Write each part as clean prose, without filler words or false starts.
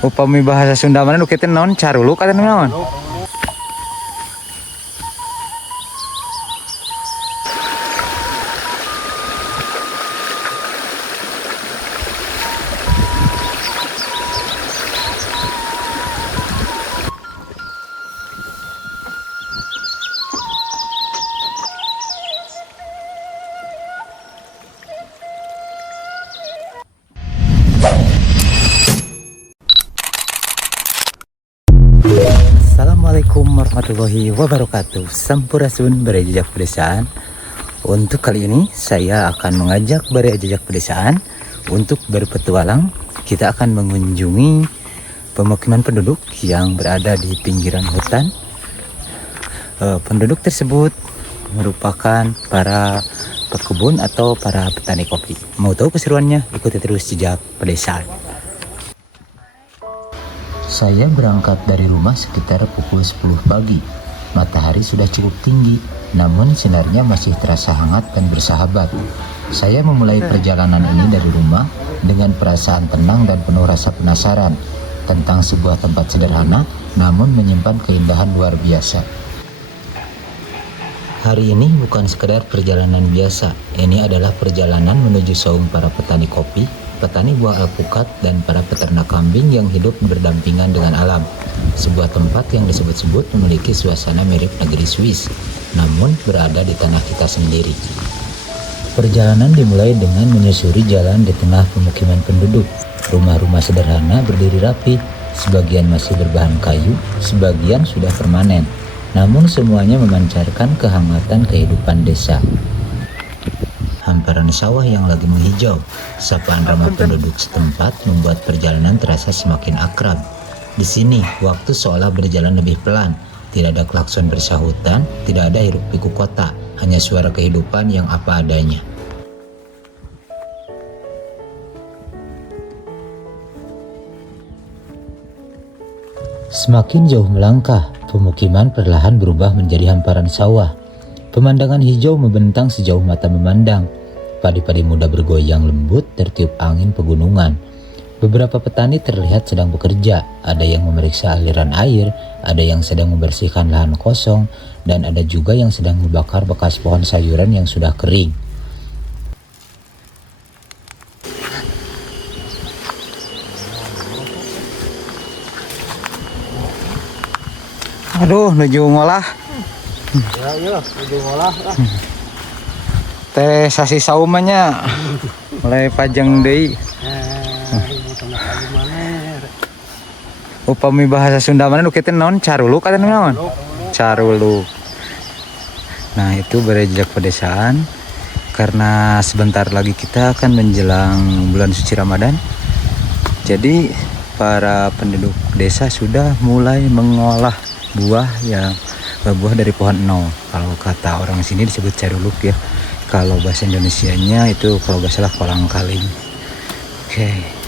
Upami bahasa Sunda mana nu kitu naon caruluk atuh naon? Assalamualaikum warahmatullahi wabarakatuh. Sampurasun Barejejak Pedesaan. Untuk kali ini saya akan mengajak Barejejak Pedesaan untuk berpetualang. Kita akan mengunjungi pemukiman penduduk yang berada di pinggiran hutan. Penduduk tersebut merupakan para pekebun atau para petani kopi. Mau tahu keseruannya? Ikuti terus Jejak Pedesaan. Saya berangkat dari rumah sekitar pukul 10 pagi. Matahari sudah cukup tinggi, namun sinarnya masih terasa hangat dan bersahabat. Saya memulai perjalanan ini dari rumah dengan perasaan tenang dan penuh rasa penasaran tentang sebuah tempat sederhana namun menyimpan keindahan luar biasa. Hari ini bukan sekedar perjalanan biasa, ini adalah perjalanan menuju saung para petani kopi, petani buah alpukat, dan para peternak kambing yang hidup berdampingan dengan alam. Sebuah tempat yang disebut-sebut memiliki suasana mirip negeri Swiss, namun berada di tanah kita sendiri. Perjalanan dimulai dengan menyusuri jalan di tengah pemukiman penduduk. Rumah-rumah sederhana berdiri rapi, sebagian masih berbahan kayu, sebagian sudah permanen. Namun semuanya memancarkan kehangatan kehidupan desa. Hamparan sawah yang lagi menghijau, sapaan ramah penduduk setempat membuat perjalanan terasa semakin akrab. Di sini, waktu seolah berjalan lebih pelan. Tidak ada klakson bersahutan, tidak ada hiruk pikuk kota, hanya suara kehidupan yang apa adanya. Semakin jauh melangkah, pemukiman perlahan berubah menjadi hamparan sawah. Pemandangan hijau membentang sejauh mata memandang. Padi-padi muda bergoyang lembut tertiup angin pegunungan. Beberapa petani terlihat sedang bekerja. Ada yang memeriksa aliran air, ada yang sedang membersihkan lahan kosong, dan ada juga yang sedang membakar bekas pohon sayuran yang sudah kering. Aduh, menuju ngolah. Ya, menuju ngolah lah. Teh sasi saumanya mulai pajang deui. Upami bahasa Sunda mana nu kitu naon caruluk atuh naon? Caruluk. Nah, itu Barejejak Pedesaan. Karena sebentar lagi kita akan menjelang bulan suci Ramadan. Jadi para penduduk desa sudah mulai mengolah buah dari pohon no. Kalau kata orang sini disebut caruluk ya. Kalau bahasa Indonesianya itu kalau nggak salah kolang kaling. Oke.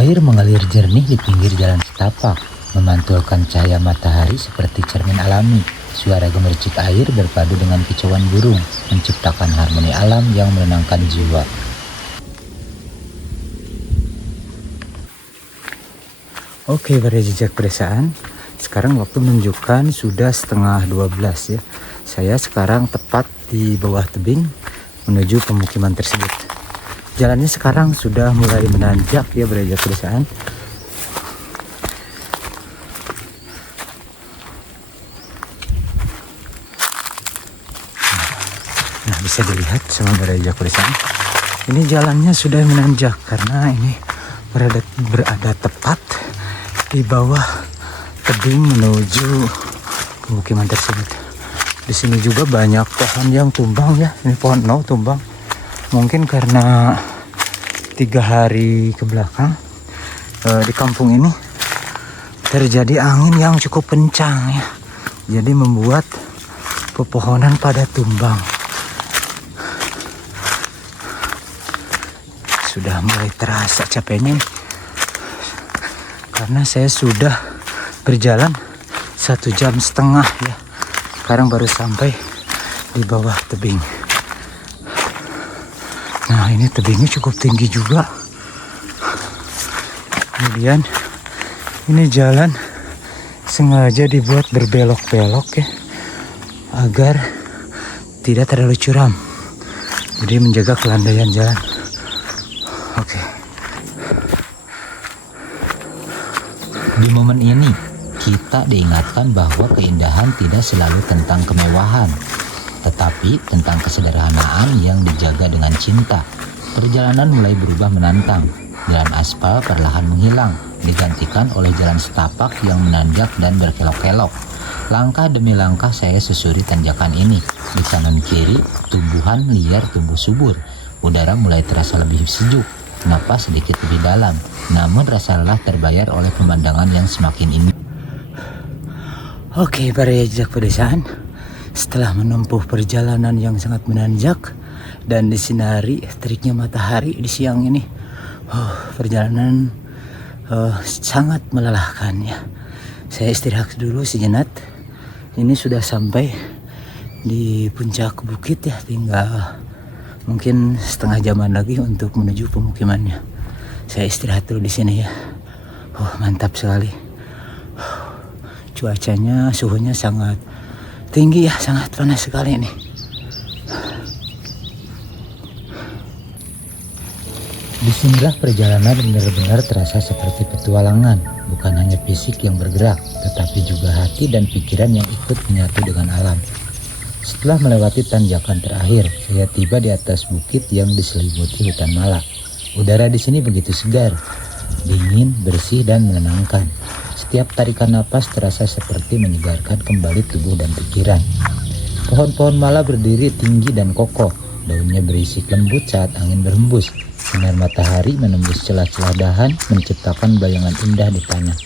Air mengalir jernih di pinggir jalan setapak, memantulkan cahaya matahari seperti cermin alami. Suara gemercik air berpadu dengan kicauan burung, menciptakan harmoni alam yang menenangkan jiwa. Oke, Barejejak Pedesaan. Sekarang waktu menunjukkan sudah 11:30 ya. Saya sekarang tepat di bawah tebing menuju pemukiman tersebut. Jalannya sekarang sudah mulai menanjak ya, Barejejak Pedesaan. Nah, bisa dilihat sama Barejejak Pedesaan. Ini jalannya sudah menanjak karena ini berada tepat di bawah tebing menuju pemukiman tersebut. Di sini juga banyak pohon yang tumbang ya. Ini pohon no tumbang. Mungkin karena 3 hari ke belakang di kampung ini terjadi angin yang cukup kencang ya. Jadi membuat pepohonan pada tumbang. Sudah mulai terasa capeknya nih. Karena saya sudah berjalan 1,5 jam ya. Sekarang baru sampai di bawah tebing. Nah, ini tebingnya cukup tinggi juga. Kemudian ini jalan sengaja dibuat berbelok-belok ya, agar tidak terlalu curam. Jadi menjaga kelandaian jalan. Oke. Di momen ini, kita diingatkan bahwa keindahan tidak selalu tentang kemewahan, tetapi tentang kesederhanaan yang dijaga dengan cinta. Perjalanan mulai berubah menantang. Jalan aspal perlahan menghilang, digantikan oleh jalan setapak yang menanjak dan berkelok-kelok. Langkah demi langkah saya susuri tanjakan ini. Di kanan kiri, tumbuhan liar tumbuh subur. Udara mulai terasa lebih sejuk, napas sedikit lebih dalam. Namun rasa lelah terbayar oleh pemandangan yang semakin indah. Oke, para jejak pedesaan. Setelah menempuh perjalanan yang sangat menanjak dan disinari teriknya matahari di siang ini, perjalanan sangat melelahkan ya. Saya istirahat dulu sejenak. Ini sudah sampai di puncak bukit ya, tinggal mungkin setengah jaman lagi untuk menuju pemukimannya. Saya istirahat dulu di sini ya. Mantap sekali. Cuacanya, suhunya sangat tinggi ya, sangat panas sekali ini. Disinilah perjalanan benar-benar terasa seperti petualangan, bukan hanya fisik yang bergerak, tetapi juga hati dan pikiran yang ikut menyatu dengan alam. Setelah melewati tanjakan terakhir, saya tiba di atas bukit yang diselimuti hutan mala. Udara di sini begitu segar, dingin, bersih, dan menenangkan. Setiap tarikan napas terasa seperti menyegarkan kembali tubuh dan pikiran. Pohon-pohon mala berdiri tinggi dan kokoh, daunnya berisik lembut saat angin berhembus. Sinar matahari menembus celah-celah dahan, menciptakan bayangan indah di tanah.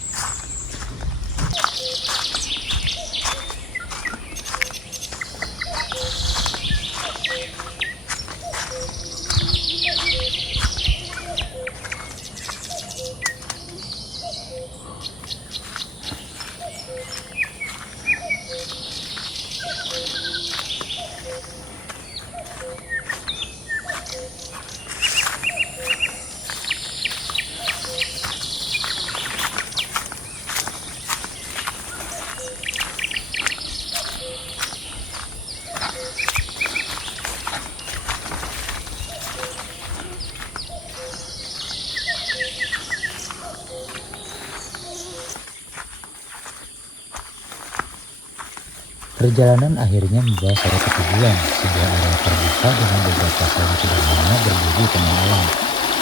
Perjalanan akhirnya membawa saya ke tujuan, sebuah area terbuka dengan beberapa saung sederhana berbudi dengan alam.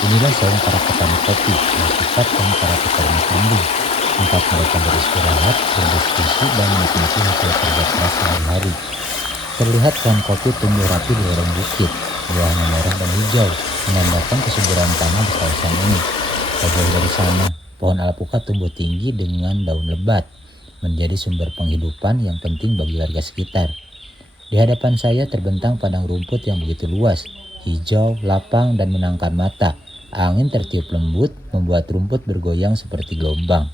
Inilah saung para petani kopi, alpukat dan para peternak kambing. Tempat mereka beristirahat, berdiskusi, dan menikmati hasil kerja keras sehari-hari. Terlihat pohon kopi tumbuh rapi di lereng bukit, buahnya merah dan hijau, menandakan kesuburan tanah di kawasan ini. Jauh dari sana, pohon alpukat tumbuh tinggi dengan daun lebat, menjadi sumber penghidupan yang penting bagi warga sekitar. Di hadapan saya terbentang padang rumput yang begitu luas, hijau, lapang, dan menangkan mata. Angin tertiup lembut, membuat rumput bergoyang seperti gelombang.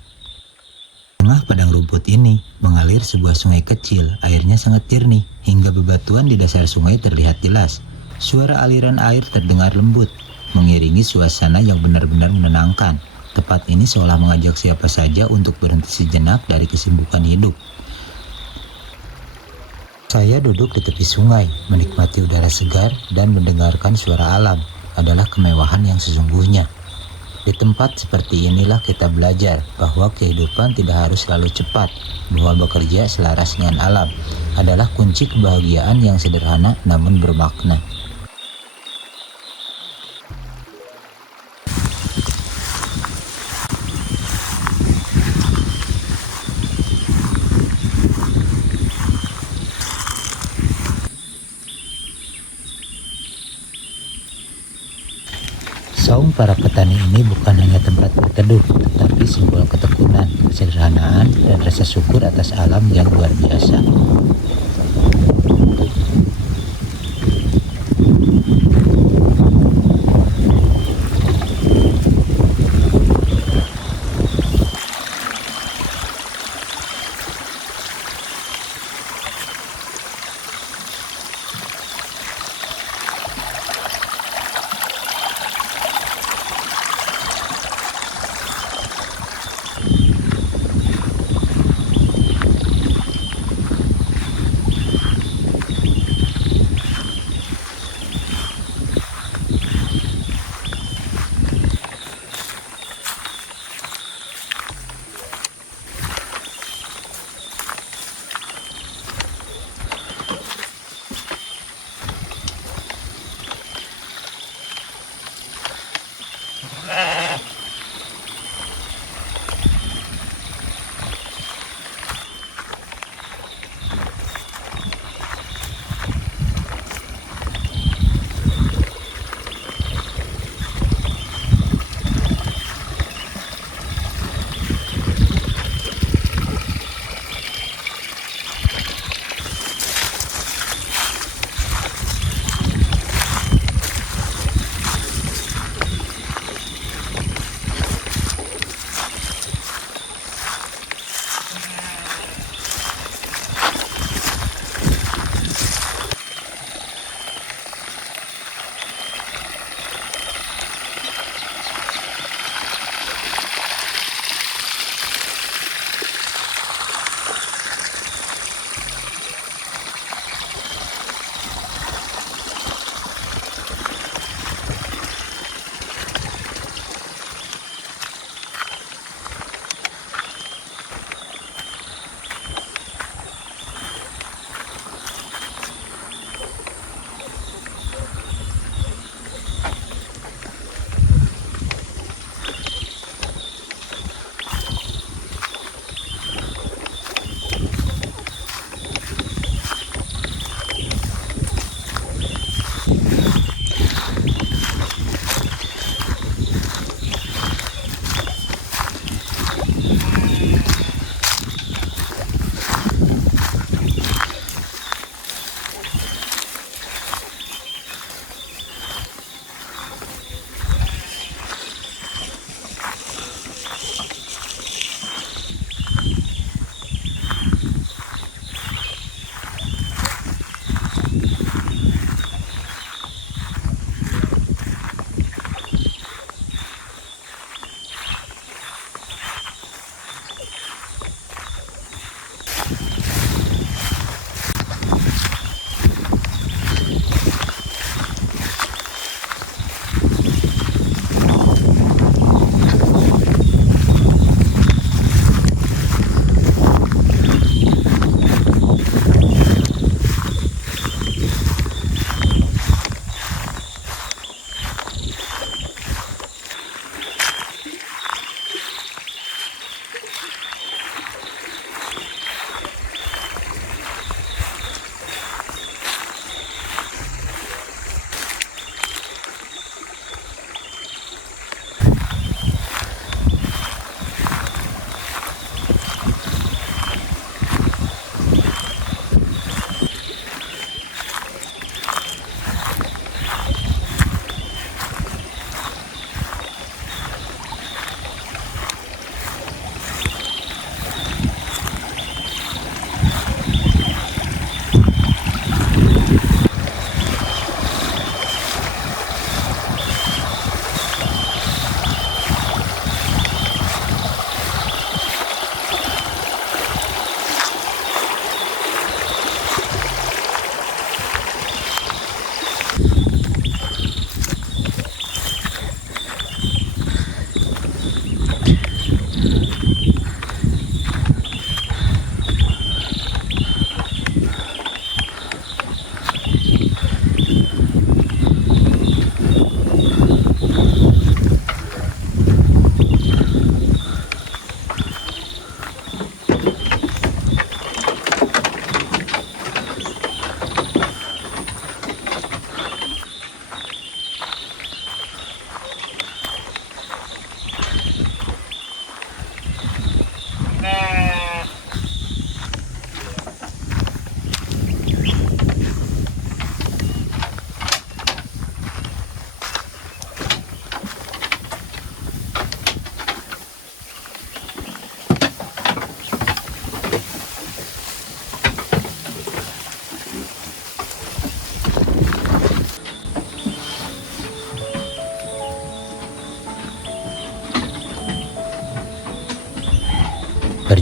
Di tengah padang rumput ini mengalir sebuah sungai kecil, airnya sangat jernih, hingga bebatuan di dasar sungai terlihat jelas. Suara aliran air terdengar lembut, mengiringi suasana yang benar-benar menenangkan. Tempat ini seolah mengajak siapa saja untuk berhenti sejenak dari kesibukan hidup. Saya duduk di tepi sungai, menikmati udara segar dan mendengarkan suara alam. Adalah kemewahan yang sesungguhnya. Di tempat seperti inilah kita belajar bahwa kehidupan tidak harus selalu cepat, bahwa bekerja selaras dengan alam adalah kunci kebahagiaan yang sederhana namun bermakna. Saung para petani ini bukan hanya tempat berteduh, tetapi simbol ketekunan, kesederhanaan, dan rasa syukur atas alam yang luar biasa.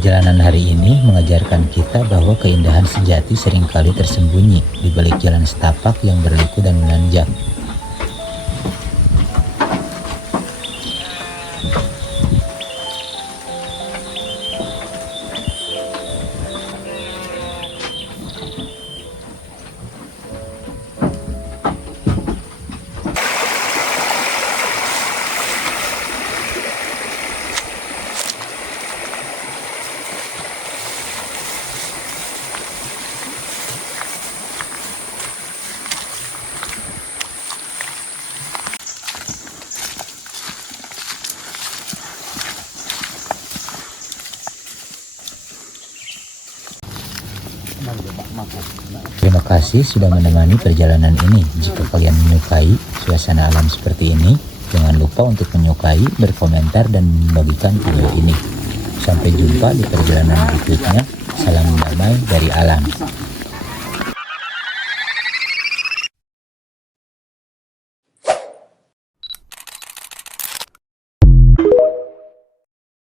Perjalanan hari ini mengajarkan kita bahwa keindahan sejati seringkali tersembunyi di balik jalan setapak yang berliku dan menanjak. Terima kasih sudah menemani perjalanan ini. Jika kalian menyukai suasana alam seperti ini, jangan lupa untuk menyukai, berkomentar, dan membagikan video ini. Sampai jumpa di perjalanan berikutnya. Salam damai dari alam.